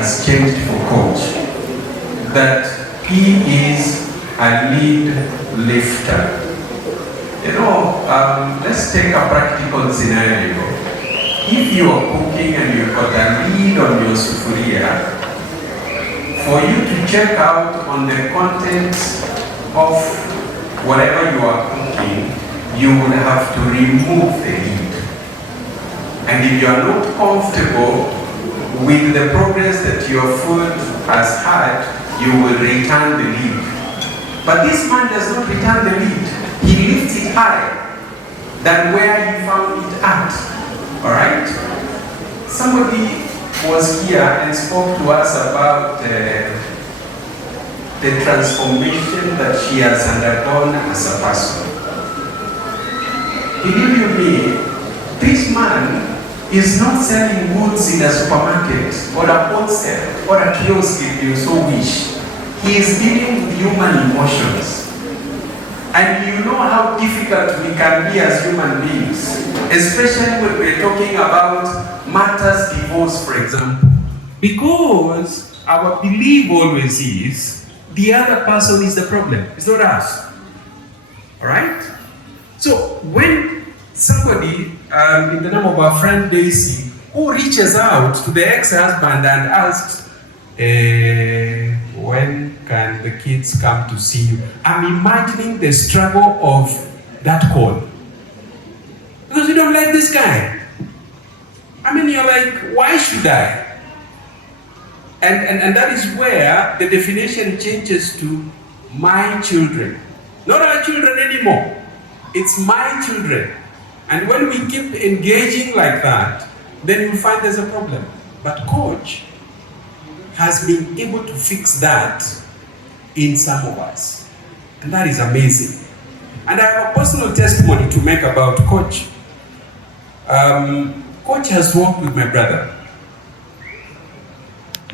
has changed for Coach. That he is a lead lifter. Let's take a practical scenario. If you are cooking and you've got a lead on your sufuria, for you to check out on the contents of whatever you are cooking, you would have to remove the lid. And if you are not comfortable with the progress that your food has had, you will return the lid. But this man does not return the lid. He lifts it higher than where he found it at. Alright? Somebody was here and spoke to us about the transformation that she has undergone as a person. Believe you me, this man is not selling goods in a supermarket or a wholesale or a kiosk if you so wish. He is dealing with human emotions. And you know how difficult we can be as human beings, especially when we're talking about matters divorce, for example. Because our belief always is the other person is the problem, it's not us. Alright? So when somebody, in the name of our friend Daisy, who reaches out to the ex-husband and asks, when can the kids come to see you? I'm imagining the struggle of that call. Because you don't like this guy. I mean, you're like, why should I? And that is where the definition changes to my children. Not our children anymore. It's my children. And when we keep engaging like that, then you'll find there's a problem. But Coach has been able to fix that in some of us. And that is amazing. And I have a personal testimony to make about Coach. Coach has worked with my brother.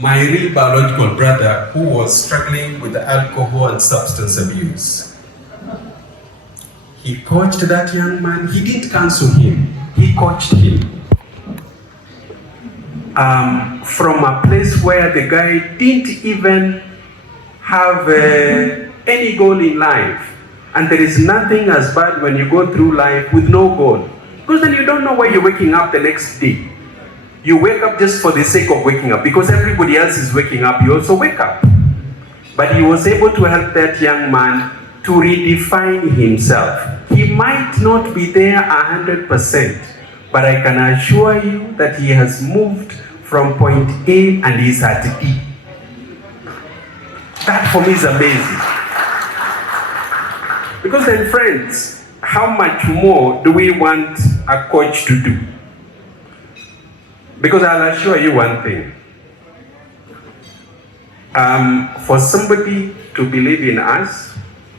My real biological brother who was struggling with alcohol and substance abuse. He coached that young man. He didn't counsel him. He coached him. From a place where the guy didn't even have any goal in life. And there is nothing as bad when you go through life with no goal. Because then you don't know why you're waking up the next day. You wake up just for the sake of waking up. Because everybody else is waking up, you also wake up. But he was able to help that young man to redefine himself. He might not be there 100%, but I can assure you that he has moved from point A and he's at E. That for me is amazing. Because then, friends, how much more do we want a coach to do? Because I'll assure you one thing. For somebody to believe in us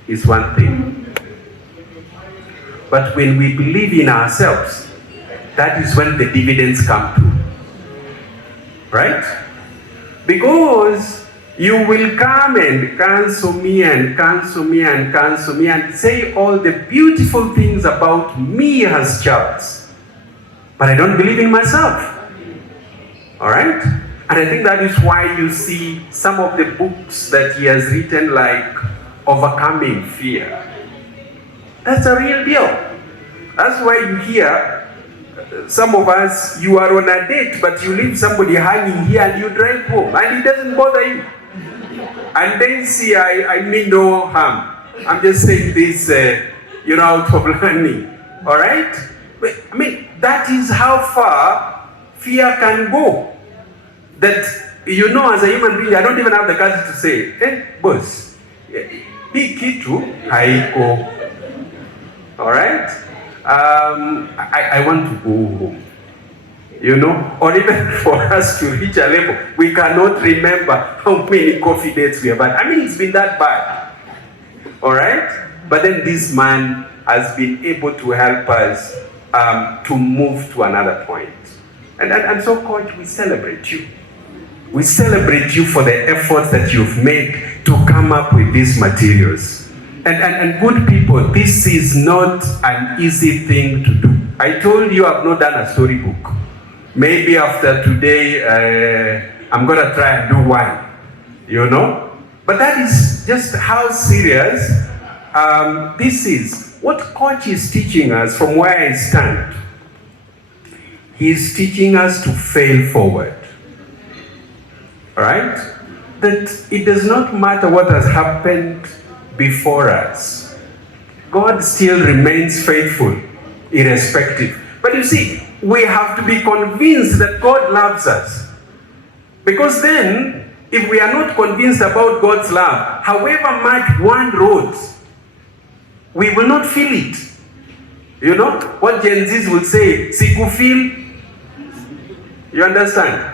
is one thing. But when we believe in ourselves, that is when the dividends come through. Right? Because you will come and cancel me and cancel me and cancel me and say all the beautiful things about me as Charles. But I don't believe in myself. Alright? And I think that is why you see some of the books that he has written, like Overcoming Fear. That's a real deal. That's why you hear some of us, you are on a date, but you leave somebody hanging here and you drive home, and it doesn't bother you. And then see, I mean no harm. I'm just saying this, out of learning. All right? But, I mean, that is how far fear can go. That, as a human being, I don't even have the courage to say, hey, boss, hii kitu haiko. All right? I want to go home. Or even for us to reach a level, we cannot remember how many coffee dates we have had. I mean, it's been that bad. All right? But then this man has been able to help us to move to another point. And so, Coach, we celebrate you. We celebrate you for the efforts that you've made to come up with these materials. And good people, this is not an easy thing to do. I told you I've not done a storybook. Maybe after today, I'm going to try and do one, you know. But that is just how serious this is. What coach is teaching us from where I stand, he's teaching us to fail forward. All right? That it does not matter what has happened before us. God still remains faithful, irrespective. But you see, we have to be convinced that God loves us. Because then, if we are not convinced about God's love, however much one roads, we will not feel it. You know, what Gen Zs will say, Sikufil. You understand?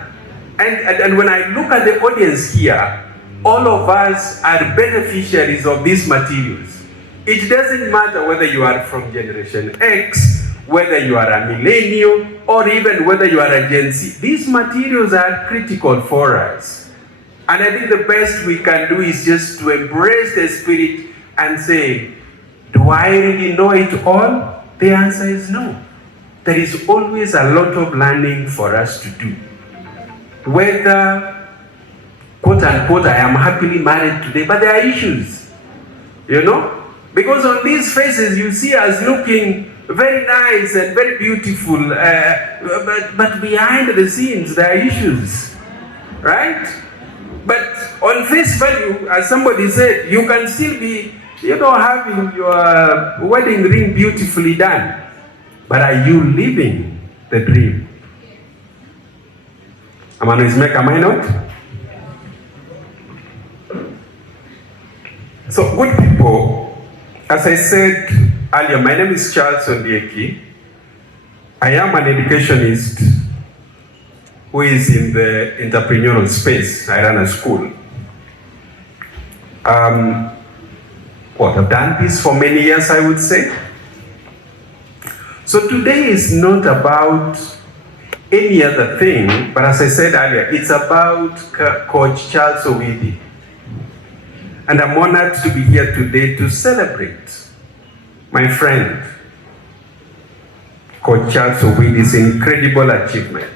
And when I look at the audience here, all of us are beneficiaries of these materials. It doesn't matter whether you are from Generation X, whether you are a millennial, or even whether you are a Gen Z. These materials are critical for us. And I think the best we can do is just to embrace the Spirit and say, do I really know it all? The answer is no. There is always a lot of learning for us to do. Whether, quote unquote, I am happily married today, but there are issues, you know? Because on these faces you see us looking very nice and very beautiful, but behind the scenes there are issues, right? But on face value, as somebody said, you can still be, you know, having your wedding ring beautifully done, but are you living the dream? Am I not? So good people, as I said earlier, my name is Charles Ondieki. I am an educationist who is in the entrepreneurial space. I run a school. I've done this for many years, I would say. So today is not about any other thing, but as I said earlier, it's about Coach Charles Owidi. And I'm honored to be here today to celebrate my friend, Coach Charles Owidi's incredible achievement.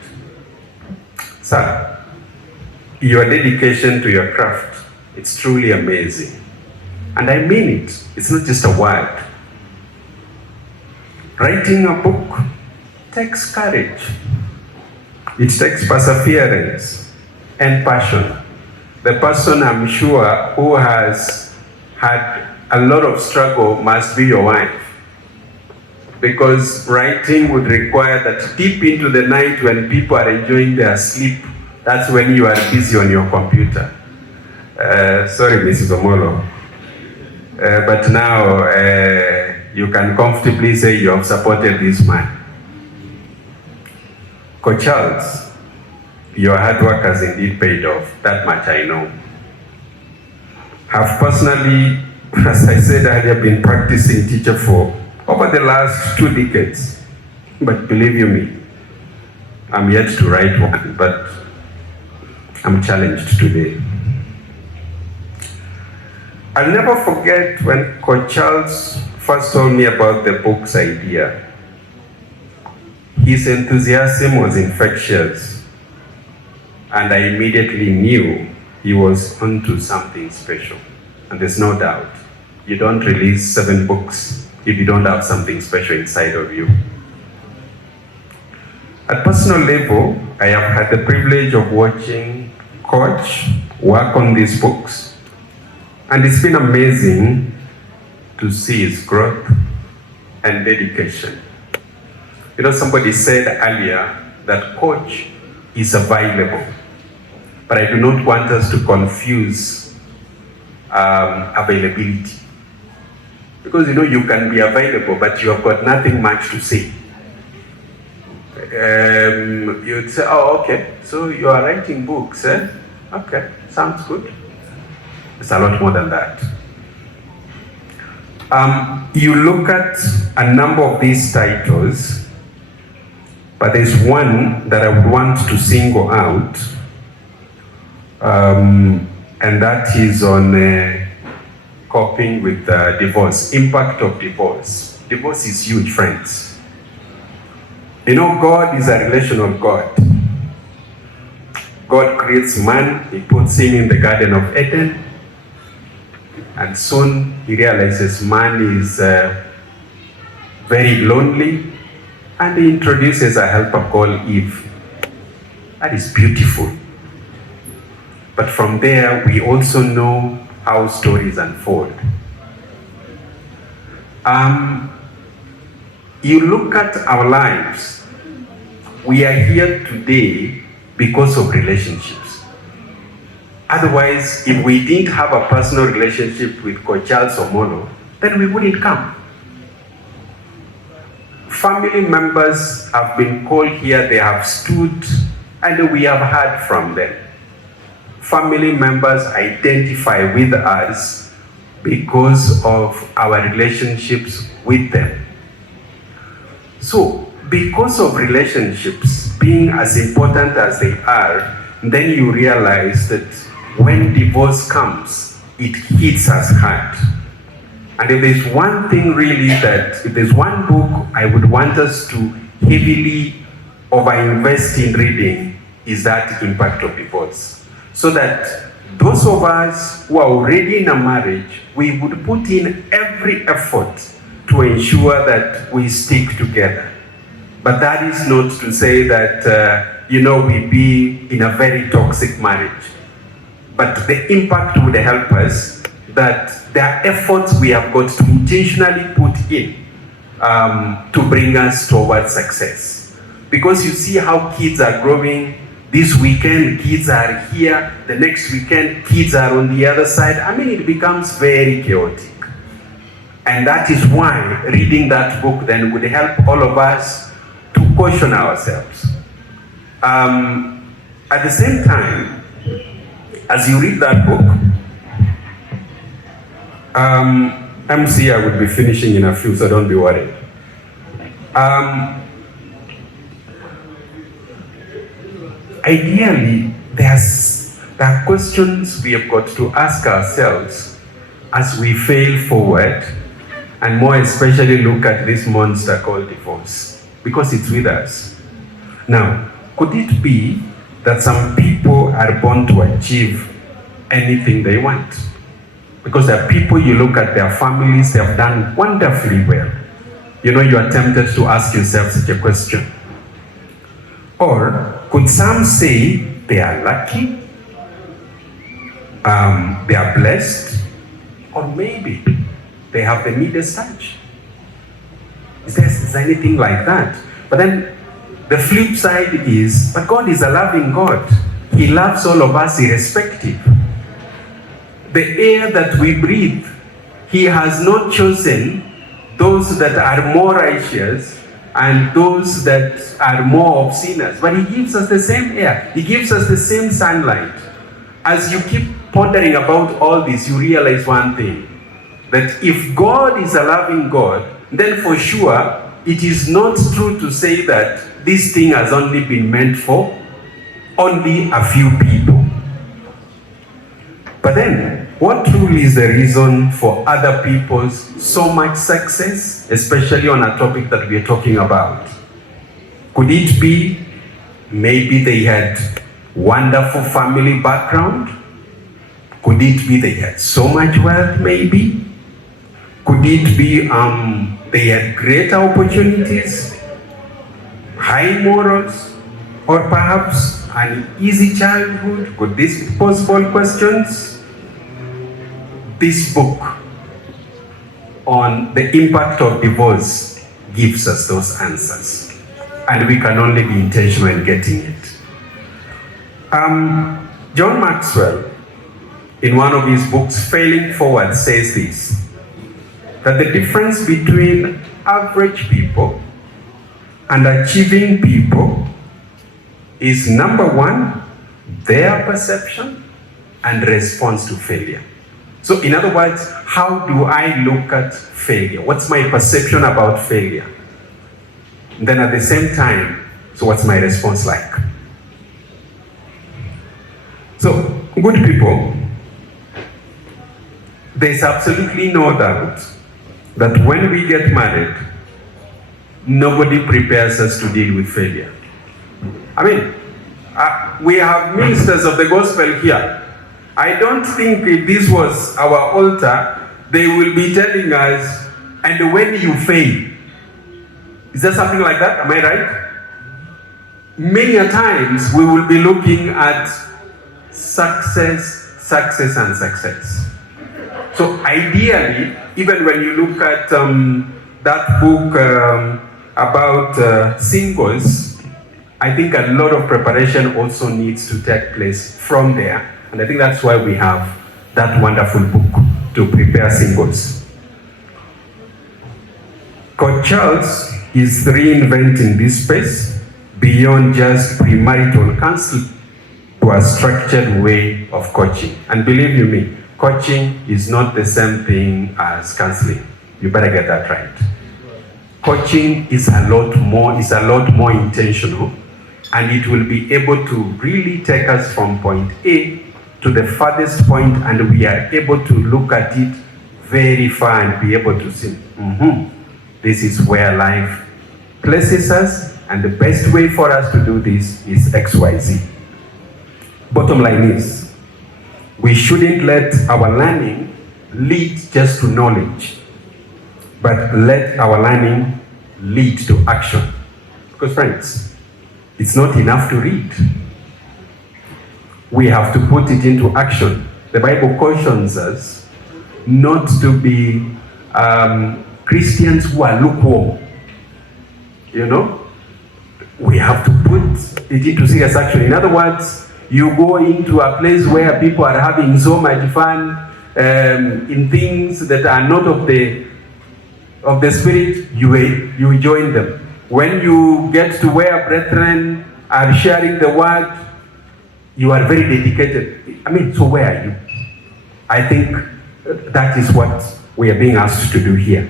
Sir, your dedication to your craft, it's truly amazing. And I mean it. It's not just a word. Writing a book takes courage. It takes perseverance and passion. The person, I'm sure, who has had a lot of struggle must be your wife. Because writing would require that deep into the night when people are enjoying their sleep, that's when you are busy on your computer. Sorry, Mrs. Omolo. But now you can comfortably say you have supported this man. Coach Charles, your hard work has indeed paid off. That much I know. I've personally, as I said earlier, been practicing teacher for over the last 2 decades. But believe you me, I'm yet to write one, but I'm challenged today. I'll never forget when Coach Charles first told me about the book's idea. His enthusiasm was infectious, and I immediately knew he was onto something special. And there's no doubt, you don't release 7 books if you don't have something special inside of you. At personal level, I have had the privilege of watching Coach work on these books, and it's been amazing to see his growth and dedication. You know, somebody said earlier that Coach is available, but I do not want us to confuse availability. Because you know, you can be available, but you have got nothing much to say. You'd say, oh, okay, so you are writing books, eh? Okay, sounds good. It's a lot more than that. You look at a number of these titles, but there's one that I would want to single out, and that is on coping with divorce, impact of divorce. Divorce is huge, friends. You know, God is a relational God. God creates man, he puts him in the Garden of Eden, and soon he realizes man is very lonely, and he introduces a helper called Eve. That is beautiful. But from there, we also know how stories unfold. You look at our lives, we are here today because of relationships. Otherwise, if we didn't have a personal relationship with Coach Charles Ondieki, then we wouldn't come. Family members have been called here, they have stood, and we have heard from them. Family members identify with us because of our relationships with them. So, because of relationships being as important as they are, then you realize that when divorce comes, it hits us hard. And if there's one thing really if there's one book I would want us to heavily overinvest in reading, is that Impact of Divorce. So that those of us who are already in a marriage, we would put in every effort to ensure that we stick together. But that is not to say that, we be in a very toxic marriage. But the impact would help us that there are efforts we have got to intentionally put in to bring us towards success. Because you see how kids are growing. This weekend, kids are here. The next weekend, kids are on the other side. I mean, it becomes very chaotic. And that is why reading that book then would help all of us to caution ourselves. At the same time, as you read that book, MC, I would be finishing in a few, so don't be worried. Ideally, there are questions we have got to ask ourselves as we fail forward, and more especially look at this monster called divorce, because it's with us. Now, could it be that some people are born to achieve anything they want? Because there are people, you look at their families, they have done wonderfully well. You are tempted to ask yourself such a question. Or could some say they are lucky, they are blessed, or maybe they have the Midas touch? Is there anything like that? But then the flip side is, but God is a loving God. He loves all of us irrespective. The air that we breathe, He has not chosen those that are more righteous and those that are more of sinners. But He gives us the same air. He gives us the same sunlight. As you keep pondering about all this, you realize one thing, that if God is a loving God, then for sure, it is not true to say that this thing has only been meant for only a few people. But then, what truly is the reason for other people's so much success, especially on a topic that we are talking about? Could it be maybe they had wonderful family background? Could it be they had so much wealth maybe? Could it be they had greater opportunities, high morals, or perhaps an easy childhood? Could these be possible questions? This book on the impact of divorce gives us those answers, and we can only be intentional in getting it. John Maxwell, in one of his books, Failing Forward, says this, that the difference between average people and achieving people is, number one, their perception and response to failure. So in other words, how do I look at failure? What's my perception about failure? And then at the same time, so what's my response like? So, good people, there's absolutely no doubt that when we get married, nobody prepares us to deal with failure. I mean, We have ministers of the gospel here. I don't think if this was our altar, they will be telling us, and when you fail. Is there something like that? Am I right? Many a times we will be looking at success, and success. So ideally, even when you look at that book about singles, I think a lot of preparation also needs to take place from there. And I think that's why we have that wonderful book to prepare singles. Coach Charles is reinventing this space beyond just premarital counseling to a structured way of coaching. And believe you me, coaching is not the same thing as counseling. You better get that right. Coaching is a lot more intentional, and it will be able to really take us from point A to the farthest point, and we are able to look at it very far and be able to see, this is where life places us, and the best way for us to do this is XYZ. Bottom line is, we shouldn't let our learning lead just to knowledge, but let our learning lead to action. Because friends, it's not enough to read. We have to put it into action. The Bible cautions us not to be Christians who are lukewarm. You know? We have to put it into serious action. In other words, you go into a place where people are having so much fun in things that are not of the spirit, you join them. When you get to where brethren are sharing the word, you are very dedicated. I mean, so where are you? I think that is what we are being asked to do here.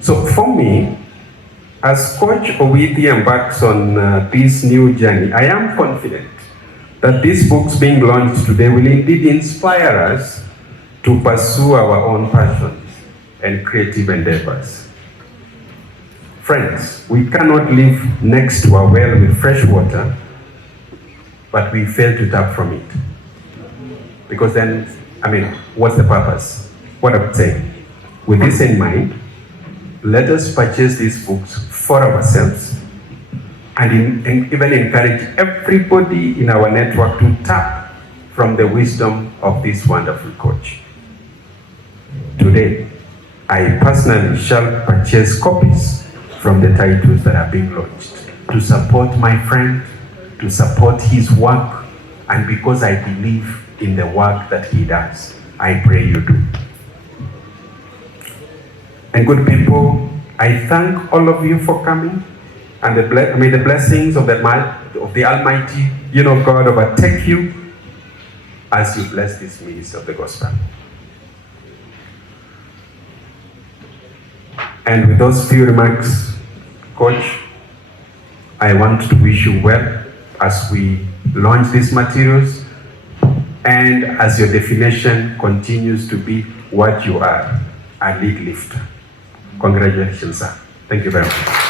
So for me, as Coach Owidi embarks on this new journey, I am confident that these books being launched today will indeed inspire us to pursue our own passions and creative endeavors. Friends, we cannot live next to a well with fresh water, but we fail to tap from it. Because then, I mean, what's the purpose? What I'm saying? With this in mind, let us purchase these books for ourselves and even encourage everybody in our network to tap from the wisdom of this wonderful coach. Today, I personally shall purchase copies from the titles that are being launched to support my friend, to support his work, and because I believe in the work that he does. I pray you do. And good people, I thank all of you for coming, and may the blessings of the Almighty, God overtake you as you bless this ministry of the gospel. And with those few remarks, Coach, I want to wish you well as we launch these materials and as your definition continues to be what you are, a lead lifter. Congratulations, sir. Thank you very much.